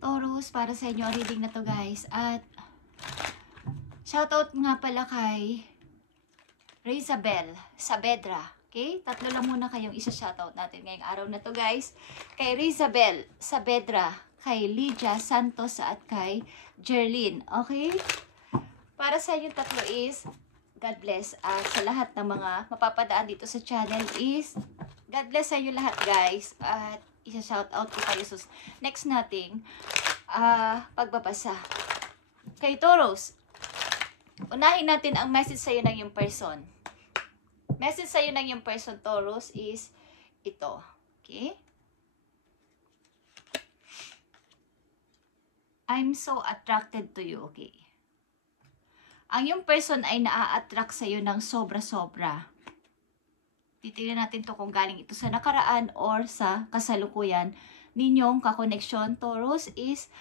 Taurus, para sa inyo ang reading na to guys. At shoutout nga pala kay Rizabel Saavedra. Okay? Tatlo lang muna kayong isa-shoutout natin ngayong araw na to guys. Kay Rizabel Saavedra, kay Lydia Santos at kay Jerlyn. Okay? Para sa inyo tatlo is God bless. At sa lahat ng mga mapapadaan dito sa channel is God bless sa inyo lahat guys. At isa-shoutout ko kayo. So, next nating pagbabasa. Kay Taurus, unahin natin ang message sa'yo ng yung person. Message sa'yo ng yung person, Taurus, is ito. Okay? I'm so attracted to you. Okay? Ang yung person ay naa-attract sa'yo ng sobra-sobra. Titignan natin to kung galing ito sa nakaraan or sa kasalukuyan ninyong kakoneksyon. Taurus is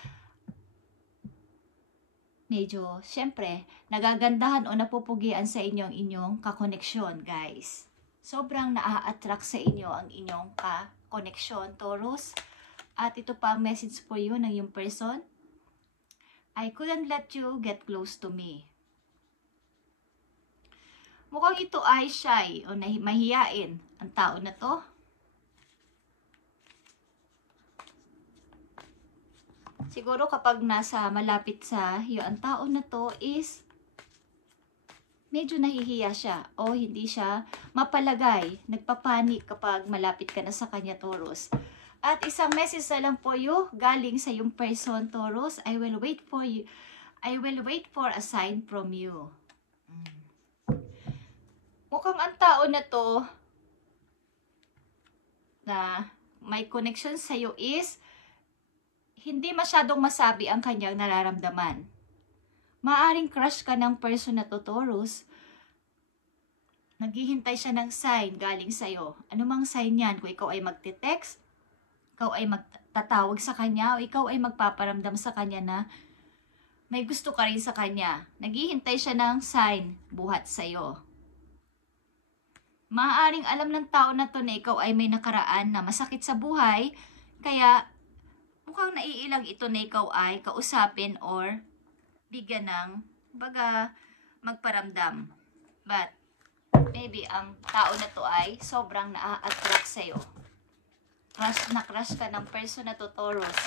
medyo, syempre, nagagandahan o napupugian sa inyong kakoneksyon, guys. Sobrang naa-attract sa inyo ang inyong kakoneksyon, Taurus. At ito pa ang message for you ng yung person. I couldn't let you get close to me. Mukhang ito ay shy o mahiyain ang tao na to. Siguro kapag nasa malapit sa iyo ang tao na to is medyo nahihiya siya o hindi siya mapalagay, nagpapanik kapag malapit ka na sa kanya, Taurus. At isang message na lang po you galing sa yung person, Taurus. I will wait for you. I will wait for a sign from you. Mukhang ang tao na to na may connection sa iyo is hindi masyadong masabi ang kanyang nararamdaman. Maaring crush ka ng person na to, Taurus. Naghihintay siya ng sign galing sa iyo. Ano mang sign yan? Kung ikaw ay magte-text, ikaw ay magtatawag sa kanya, o ikaw ay magpaparamdam sa kanya na may gusto ka rin sa kanya. Naghihintay siya ng sign buhat sa iyo. Maaaring alam ng tao na to na ikaw ay may nakaraan na masakit sa buhay, kaya mukhang naiilang ito na ikaw ay kausapin or bigyan ng baga magparamdam. But maybe ang tao na to ay sobrang na-attract sa'yo. Crush na crush ka ng person na to, Taurus.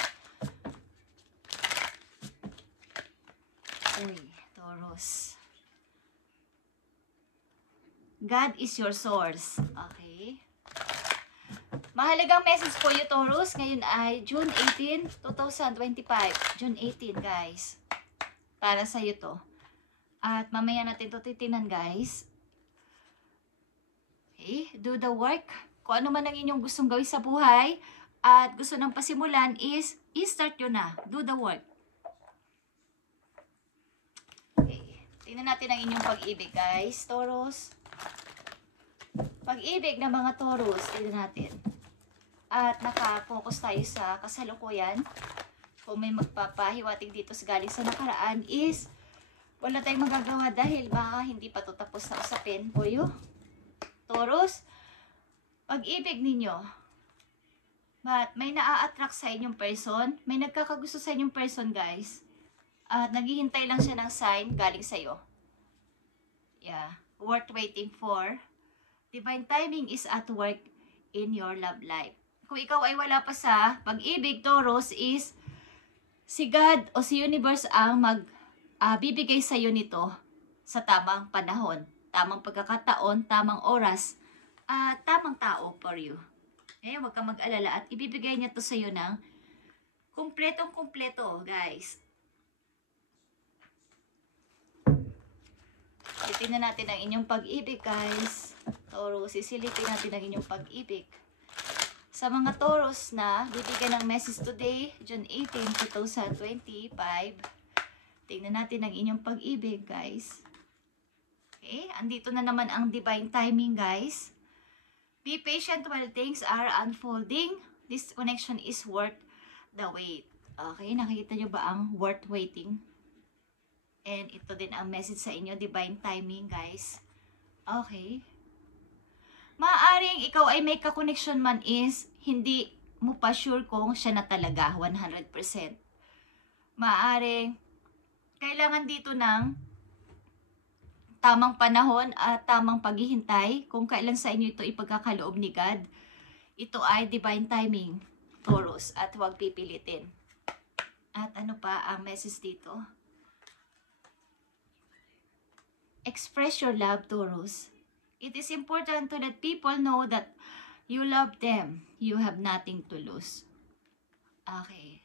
Uy, Taurus. God is your source. Okay. Mahalagang message po you, Taurus. Ngayon ay June 18, 2025. June 18, guys. Para sa iyo to. At mamaya natin to titinan, guys. Okay. Do the work. Kung ano man ang inyong gustong gawin sa buhay at gusto nang pasimulan is i-start yun na. Do the work. Okay. Tingnan natin ang inyong pag-ibig, guys. Taurus. Pag-ibig ng mga Taurus, tignan natin. At naka-focus tayo sa kasalukuyan. Kung may magpapahiwatig dito sa galing sa nakaraan is wala tayong magagawa dahil baka hindi pa ito tapos na usapin po you. Taurus, pag-ibig ninyo. But may naa-attract sa inyong person. May nagkakagusto sa inyong person, guys. At naghihintay lang siya ng sign galing sa'yo. Yeah. Worth waiting for. Divine timing is at work in your love life. Kung ikaw ay wala pa sa pag-ibig, Taurus, is si God o si Universe ang bibigay sa iyo nito sa tamang panahon, tamang pagkakataon, tamang oras, at tamang tao for you. Eh, huwag kang mag-alala at ibibigay niya to sa iyo ng kumpletong-kumpleto, guys. Titingnan natin ang inyong pag-ibig, guys. Taurus, sisilipin natin ang inyong pag-ibig. Sa mga Taurus na bibigyan ng message today, June 18, 2025, tingnan natin ang inyong pag-ibig, guys. Okay, andito na naman ang divine timing, guys. Be patient while things are unfolding. This connection is worth the wait. Okay, nakikita nyo ba ang worth waiting? And ito din ang message sa inyo, divine timing, guys. Okay. Maaaring ikaw ay may kakoneksyon man is hindi mo pa sure kung siya na talaga 100%. Maaaring kailangan dito ng tamang panahon at tamang paghihintay kung kailan sa inyo ito ipagkakaloob ni God. Ito ay divine timing, Taurus, at huwag pipilitin. At ano pa ang message dito? Express your love, Taurus. It is important to let people know that you love them. You have nothing to lose. Okay.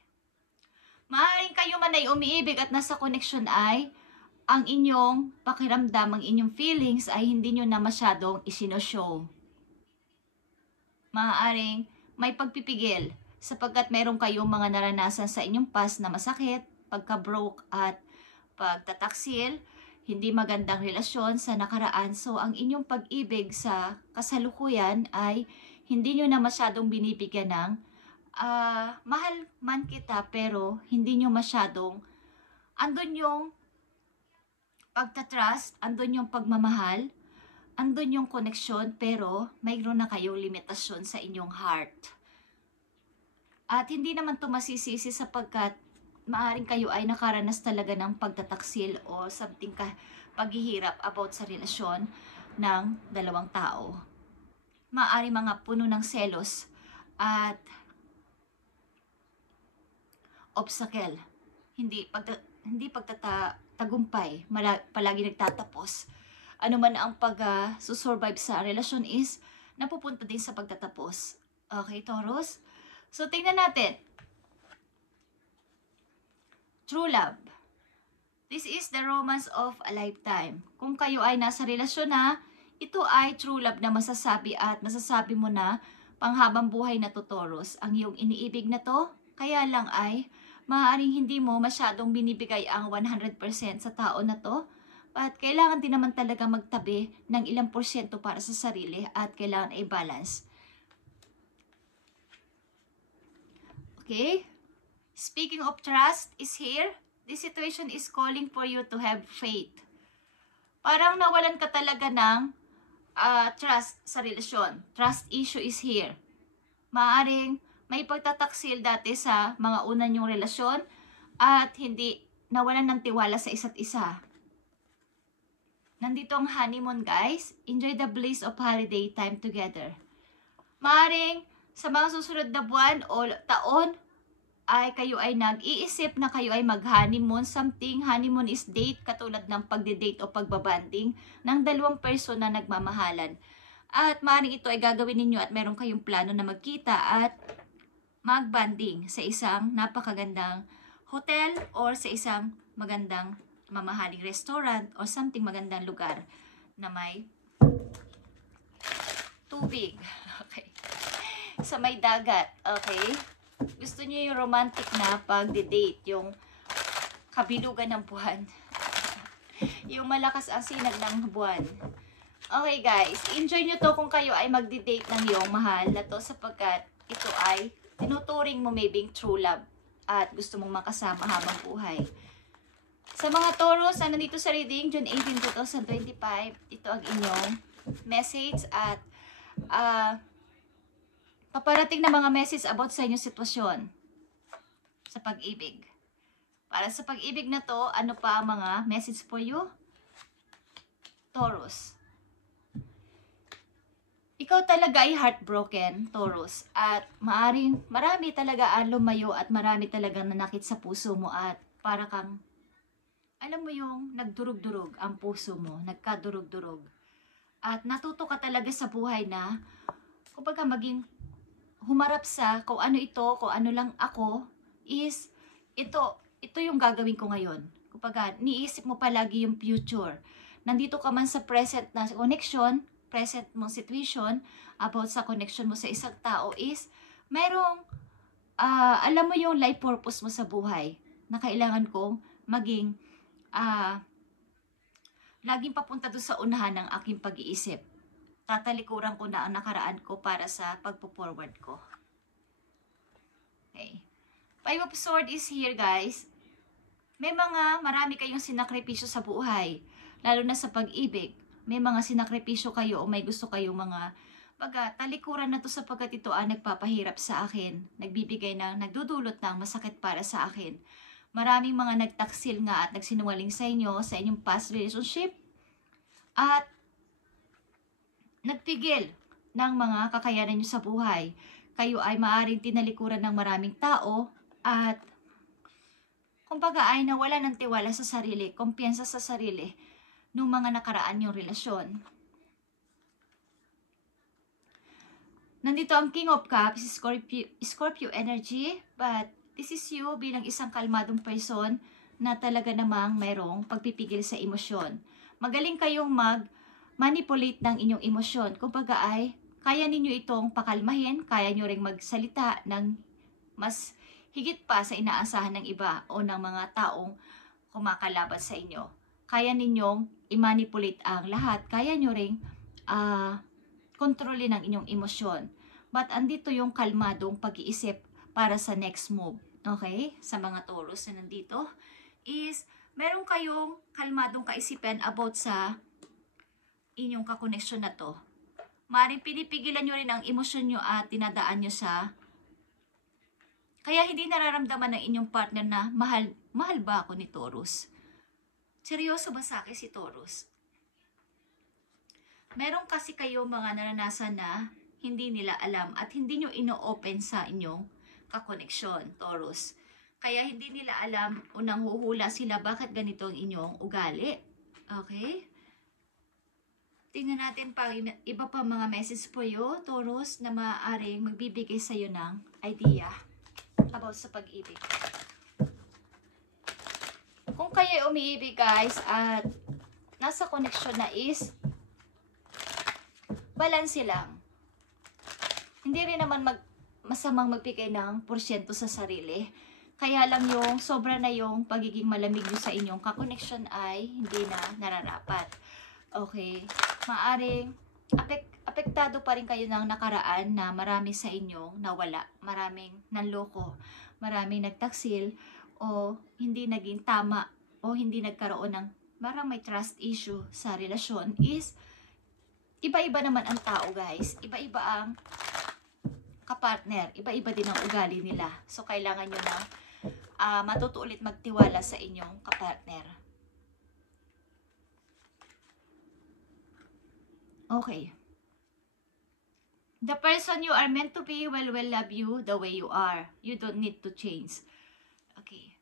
Maaaring kayo man ay umiibig at nasa connection ay ang inyong pakiramdam, ang inyong feelings ay hindi nyo na masyadong isinoshow. Maaaring may pagpipigil sapagkat meron kayong mga naranasan sa inyong past na masakit, pagka-broke at pagtataksil, hindi magandang relasyon sa nakaraan. So, ang inyong pag-ibig sa kasalukuyan ay hindi nyo na masyadong binibigyan ng mahal man kita pero hindi nyo masyadong andun yung pagtatrust, andun yung pagmamahal, andun yung connection, pero mayroon na kayong limitasyon sa inyong heart. At hindi naman ito masisisi sapagkat maaaring kayo ay nakaranas talaga ng pagtataksil o something paghihirap about sa relasyon ng dalawang tao. Maaaring mga puno ng selos at obstacle. Hindi pagtatagumpay, palagi nagtatapos. Ano man ang pag-survive sa relasyon is napupunta din sa pagtatapos. Okay, Taurus? So, tingnan natin. True love. This is the romance of a lifetime. Kung kayo ay nasa relasyon na, ito ay true love na masasabi at masasabi mo na panghabang buhay na to, Taurus. Ang iyong iniibig na to, kaya lang ay maaaring hindi mo masyadong binibigay ang 100% sa tao na to. At kailangan din naman talaga magtabi ng ilang porsyento para sa sarili at kailangan ay balance. Okay? Speaking of trust is here. This situation is calling for you to have faith. Parang nawalan ka talaga ng trust sa relasyon. Trust issue is here. Maaaring may pagtataksil dati sa mga una niyong relasyon at hindi nawalan ng tiwala sa isa't isa. Nandito ang honeymoon, guys. Enjoy the bliss of holiday time together. Maaaring sa mga susunod na buwan o taon ay kayo ay nag-iisip na kayo ay mag-honeymoon. Something, honeymoon is date, katulad ng pagde-date o pagbabanding ng dalawang person na nagmamahalan. At maaaring ito ay gagawin ninyo at meron kayong plano na magkita at mag-banding sa isang napakagandang hotel or sa isang magandang mamahaling restaurant or something magandang lugar na may tubig. Okay. Sa may dagat. Okay. Gusto niyo yung romantic na pag-date, yung kabilugan ng buwan. Yung malakas ang sinag ng buwan. Okay guys, enjoy nyo to kung kayo ay magdi-date ng iyong mahal na to sapagkat ito ay tinuturing mo maybe true love at gusto mong makasama habang buhay. Sa mga Taurus na nandito sa reading, June 18, 2025, ito ang inyong message at paparating na mga message about sa inyong sitwasyon sa pag-ibig. Para sa pag-ibig na to, ano pa ang mga message for you? Taurus. Ikaw talaga ay heartbroken, Taurus. At marami talaga ang lumayo at marami talagang nanakit sa puso mo at para kang, alam mo yung nagdurog-durog ang puso mo, nagkadurog-durog. At natuto ka talaga sa buhay na, kumbaga maging humarap sa kung ano ito, kung ano lang ako, is ito yung gagawin ko ngayon. Kumbaga, niisip mo palagi yung future. Nandito ka man sa present na connection, present mong situation, about sa connection mo sa isang tao is, mayroong, alam mo yung life purpose mo sa buhay, na kailangan kong maging, laging papunta doon sa unahan ng aking pag-iisip. Tatalikuran ko na ang nakaraan ko para sa pagpo-forward ko. Okay. Five of Swords is here, guys. Marami kayong sinakripisyo sa buhay, lalo na sa pag-ibig. May mga sinakripisyo kayo o may gusto kayong mga talikuran na to sapagkat ito ang nagpapahirap sa akin, nagdudulot ng masakit para sa akin. Maraming mga nagtaksil nga at nagsinungaling sa inyo sa inyong past relationship at nagpigil ng mga kakayanan nyo sa buhay. Kayo ay maaaring tinalikuran ng maraming tao at kumbaga ay nawala ng tiwala sa sarili, kumpiyansa sa sarili nung mga nakaraan yung relasyon. Nandito ang King of Cups, Scorpio energy, but this is you bilang isang kalmadong person na talaga namang mayroong pagpipigil sa emosyon. Magaling kayong mag-manipulate ng inyong emosyon. Kumbaga ay kaya ninyo itong pakalmahin, kaya nyo ring magsalita ng mas higit pa sa inaasahan ng iba o ng mga taong kumakalaban sa inyo. Kaya ninyong i-manipulate ang lahat, kaya nyo ring kontrolin ang inyong emosyon. But andito yung kalmadong pag-iisip para sa next move. Okay? Sa mga Taurus na nandito is meron kayong kalmadong kaisipan about sa inyong kakoneksyon na to. Maaaring pinipigilan nyo rin ang emosyon nyo at tinadaan nyo sa kaya hindi nararamdaman ng inyong partner na mahal ba ako ni Taurus? Seryoso ba sa akin si Taurus? Meron kasi kayo mga naranasan na hindi nila alam at hindi nyo ino-open sa inyong kakoneksyon, Taurus. Kaya hindi nila alam o nanghuhula sila bakit ganito ang inyong ugali. Okay? Tingnan natin pa iba pa mga message po yo, Taurus, na maaaring magbibigay sa iyo ng idea about sa pag-ibig. Kung kayo umiibig guys at nasa koneksyon na is balanse lang. Hindi rin naman masamang magbigay ng porsyento sa sarili. Kaya lang yung sobra na yung pagiging malamig nyo sa inyong kakoneksyon ay hindi na nararapat. Okay? Maaring apektado pa rin kayo ng nakaraan na marami sa inyong nawala. Maraming nanloko, maraming nagtaksil o hindi naging tama o hindi nagkaroon ng parang may trust issue sa relasyon is iba-iba naman ang tao guys. Iba-iba ang kapartner. Iba-iba din ang ugali nila. So, kailangan nyo na matuto ulit magtiwala sa inyong kapartner. Okay. The person you are meant to be will love you the way you are. You don't need to change. Okay.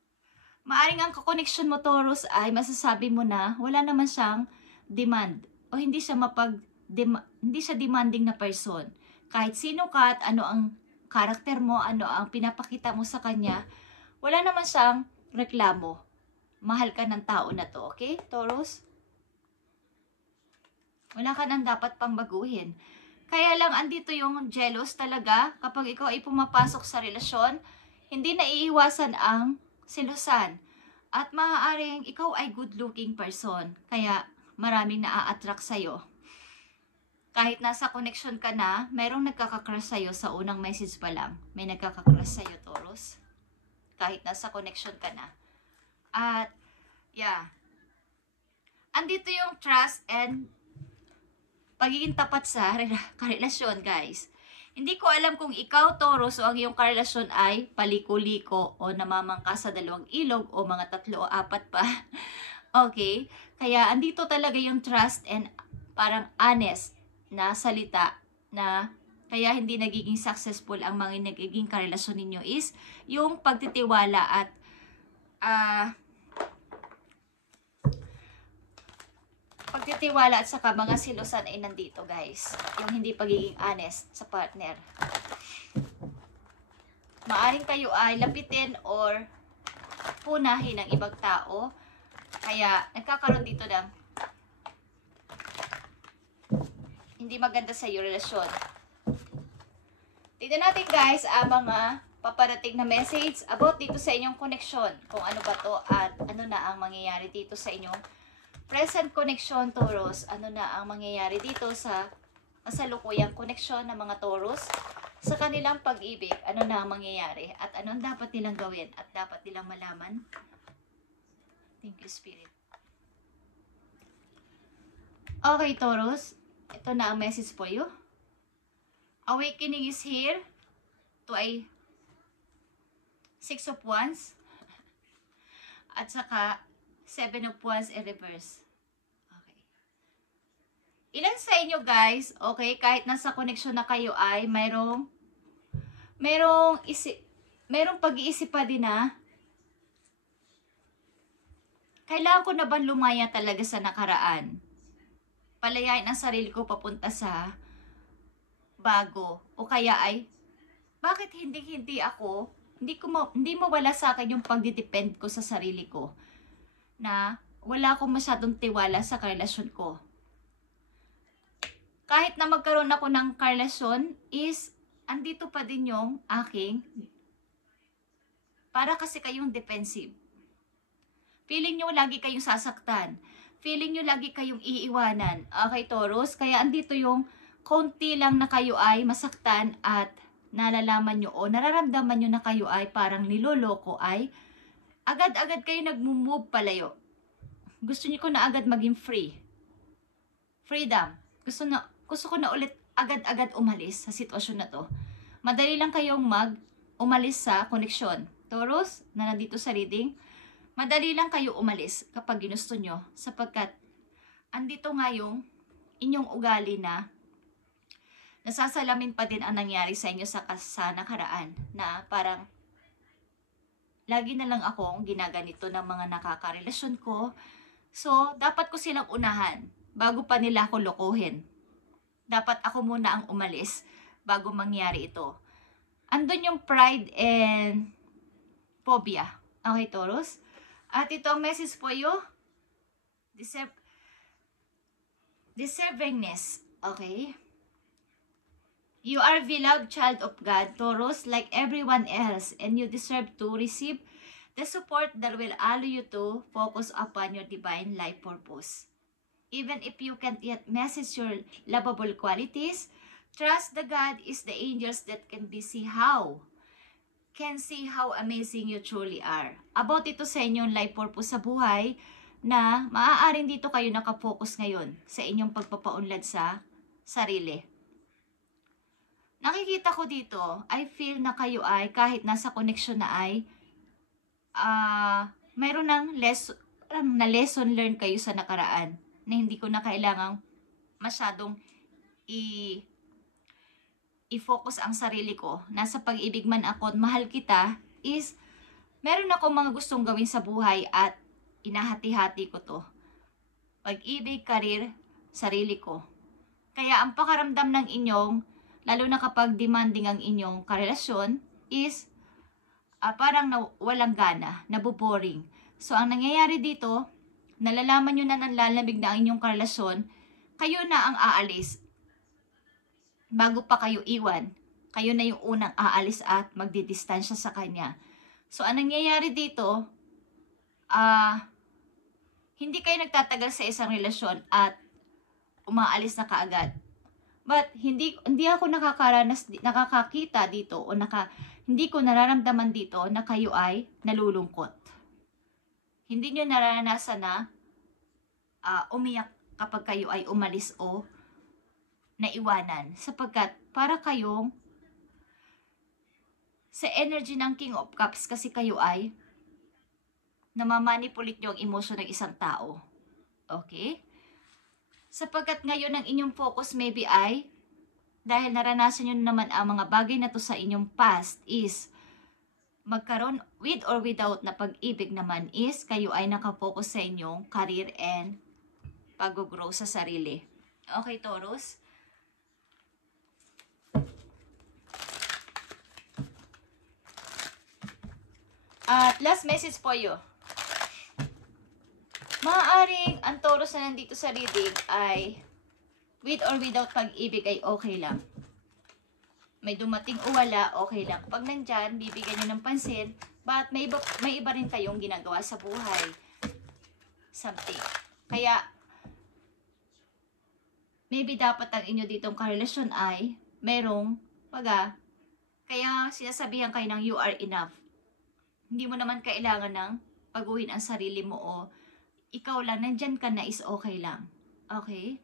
Maaring ang kakoneksyon mo, Taurus, ay masasabi mo na wala naman siyang demand o hindi siya hindi siya demanding na person. Kahit sino ka at ano ang karakter mo, ano ang pinapakita mo sa kanya, wala naman siyang reklamo. Mahal ka ng tao na to, okay, Taurus? Wala ka nang dapat pang baguhin. Kaya lang andito yung jealous talaga kapag ikaw ay pumapasok sa relasyon, hindi na iiwasan ang selusan. At maaaring ikaw ay good-looking person, kaya maraming naa-attract sa'yo. Kahit nasa connection ka na, mayroong nagkakakrush sa'yo sa unang message pa lang. May nagkakakrush sa'yo, Taurus. Kahit nasa connection ka na. At, yeah. Andito yung trust and pagiging tapat sa karelasyon, guys. Hindi ko alam kung ikaw, Taurus, o ang iyong karelasyon ay paliko-liko o namamangka sa 2 ilog o mga 3 o 4 pa. Okay? Kaya andito talaga yung trust and parang honest na salita na kaya hindi nagiging successful ang mga nagiging karelasyon ninyo is yung pagtitiwala at saka mga silusan ay nandito guys. Yung hindi pagiging honest sa partner. Maaring kayo ay lapitin or punahin ng ibang tao. Kaya nagkakaroon dito ng hindi maganda sa iyo relasyon. Tignan natin guys ang mga paparating na message about dito sa inyong connection. Kung ano ba to at ano na ang mangyayari dito sa inyong present connection, Taurus. Ano na ang mangyayari dito sa kasalukuyang connection ng mga Taurus sa kanilang pag-ibig. Ano na ang mangyayari at anong dapat nilang gawin at dapat nilang malaman. Thank you, Spirit. Okay, Taurus. Ito na ang message for you. Awakening is here to a 6 of Wands. At saka, 7 of Wands in reverse. Okay. Ilan sa inyo guys, okay, kahit nasa connection na kayo ay mayroong pag-iisip pa din na kailangan ko na ba lumaya talaga sa nakaraan? Palayain ang sarili ko papunta sa bago. O kaya ay, bakit hindi ako, hindi mawala sa akin yung pagdidepend ko sa sarili ko na wala akong masyadong tiwala sa karelasyon ko. Kahit na magkaroon ako ng karelasyon is, andito pa din yung aking, para kasi kayong defensive. Feeling nyo lagi kayong sasaktan. Feeling nyo lagi kayong iiwanan. Okay, Taurus? Kaya andito yung konti lang na kayo ay masaktan at nalalaman nyo o nararamdaman nyo na kayo ay parang niloloko ay agad-agad kayo nag-move palayo. Gusto nyo ko na agad maging free. Freedom. Gusto ko na ulit agad-agad umalis sa sitwasyon na to. Madali lang kayong umalis sa koneksyon. Taurus, na nandito sa reading, madali lang kayo umalis kapag ginusto nyo sapagkat andito nga yung inyong ugali na nasasalamin pa din ang nangyari sa inyo sa nakaraan na parang lagi na lang akong ginaganito ng mga nakakarelasyon ko. So, dapat ko silang unahan bago pa nila ako lokohin. Dapat ako muna ang umalis bago mangyari ito. Andun yung pride and phobia. Okay, Taurus? At ito ang message for you. Deservingness. Okay? You are beloved child of God, Taurus, like everyone else, and you deserve to receive the support that will allow you to focus upon your divine life purpose. Even if you can't yet message your lovable qualities, trust the God is the angels that can see how amazing you truly are. About ito sa inyong life purpose sa buhay na maaaring dito kayo nakafocus ngayon sa inyong pagpapaunlad sa sarili. Nakikita ko dito, I feel na kayo ay kahit nasa connection na ay mayroon ng lesson learned kayo sa nakaraan na hindi ko na kailangang masyadong i-focus ang sarili ko. Nasa pag-ibig man ako at mahal kita is meron ako mga gustong gawin sa buhay at inahati-hati ko to. Pag-ibig, karir, sarili ko. Kaya ang pakaramdam ng inyong, lalo na kapag demanding ang inyong karelasyon, is parang walang gana, naboboring. So ang nangyayari dito, nalalaman nyo na nanlalamig na ang inyong karelasyon, kayo na ang aalis. Bago pa kayo iwan, kayo na yung unang aalis at magdidistansya sa kanya. So, ang nangyayari dito, hindi kayo nagtatagal sa isang relasyon at umaalis na kaagad. But, hindi ako nakakakita dito o hindi ko nararamdaman dito na kayo ay nalulungkot. Hindi nyo nararanasan na umiyak kapag kayo ay umalis o naiwanan sapagkat para kayong sa energy ng King of Cups kasi kayo ay namamanipulate nyo ang emosyon ng isang tao. Okay? Sapagkat ngayon ang inyong focus maybe ay dahil naranasan nyo naman ang mga bagay na to sa inyong past is magkaroon with or without na pag-ibig naman is kayo ay nakafocus sa inyong career and pag-grow sa sarili. Okay, Taurus? At last message for you. Maaaring ang Taurus na nandito sa reading ay with or without pag-ibig ay okay lang. May dumating o wala, okay lang. Pag nandyan, bibigyan nyo ng pansin, but may iba rin kayong ginagawa sa buhay. Something. Kaya, maybe dapat ang inyo ditong karelasyon ay merong kaya sinasabihan kayo ng you are enough. Hindi mo naman kailangan ng paguhin ang sarili mo o ikaw lang, nandyan ka na is okay lang. Okay?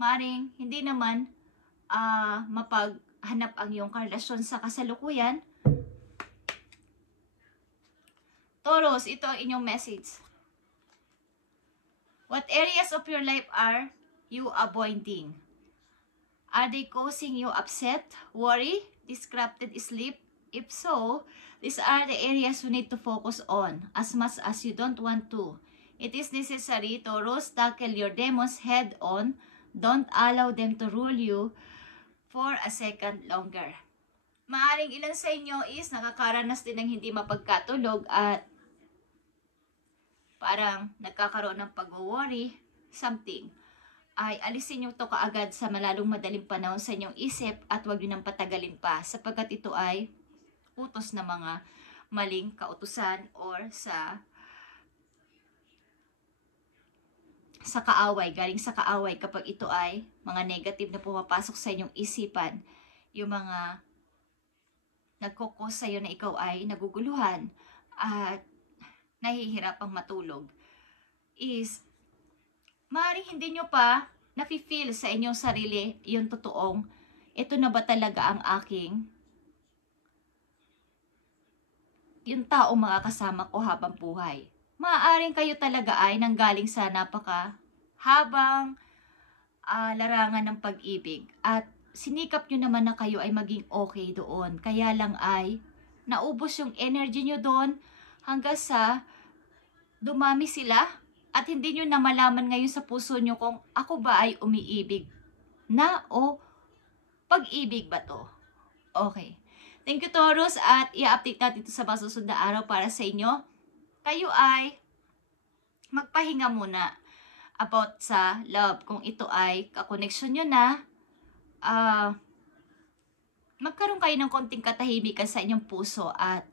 Maaring hindi naman mapaghanap ang iyong karelasyon sa kasalukuyan. Taurus, ito ang inyong message. What areas of your life are you avoiding? Are they causing you upset, worry, disrupted sleep? If so, these are the areas you need to focus on as much as you don't want to. It is necessary, Taurus, tackle your demons head on. Don't allow them to rule you for a second longer. Maaring ilan sa inyo is nakakaranas din ng hindi mapagkatulog at parang nagkakaroon ng pag-worry, something. Ay alisin nyo to kaagad sa malalong madaling panahon sa inyong isip at huwag nyo nang patagalin pa sapagkat ito ay utos na mga maling kautusan or sa kaaway, galing sa kaaway kapag ito ay mga negative na pumapasok sa inyong isipan, yung mga nagkukos sa'yo na ikaw ay naguguluhan at nahihirapang matulog, is maaaring hindi nyo pa nafe-feel sa inyong sarili yung totoong, ito na ba talaga ang aking, yung taong makakasama ko habang buhay. Maaaring kayo talaga ay nanggaling sa habang larangan ng pag-ibig at sinikap nyo naman na kayo ay maging okay doon. Kaya lang ay naubos yung energy nyo doon hanggang sa dumami sila at hindi nyo na malaman ngayon sa puso nyo kung ako ba ay umiibig na o pag-ibig ba to. Okay. Thank you, Taurus, at i-update natin ito sa masusunod na araw para sa inyo. Kayo ay magpahinga muna about sa love. Kung ito ay kakoneksyon nyo na, magkaroon kayo ng konting katahimikan sa inyong puso at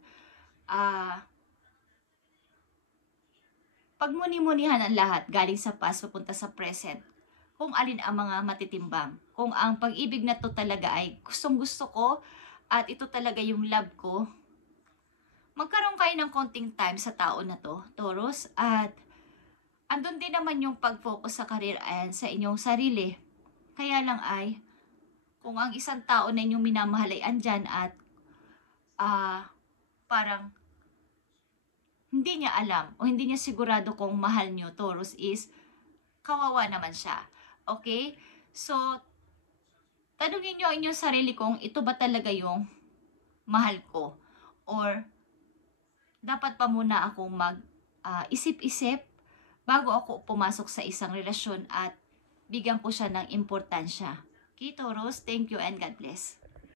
pagmuni-munihan ang lahat galing sa past papunta sa present. Kung alin ang mga matitimbang. Kung ang pag-ibig na to talaga ay gustong-gusto ko at ito talaga yung love ko, magkaroon kayo ng konting time sa tao na to, Taurus, at andun din naman yung pag-focus sa career and sa inyong sarili. Kaya lang ay, kung ang isang tao na inyong minamahal ay andyan at parang hindi niya alam o hindi niya sigurado kung mahal nyo, Taurus, is kawawa naman siya. Okay? So, tanungin nyo inyong sarili kung ito ba talaga yung mahal ko or dapat pa muna akong mag-isip-isip bago ako pumasok sa isang relasyon at bigyan ko siya ng importansya. Okay, Taurus, thank you and God bless.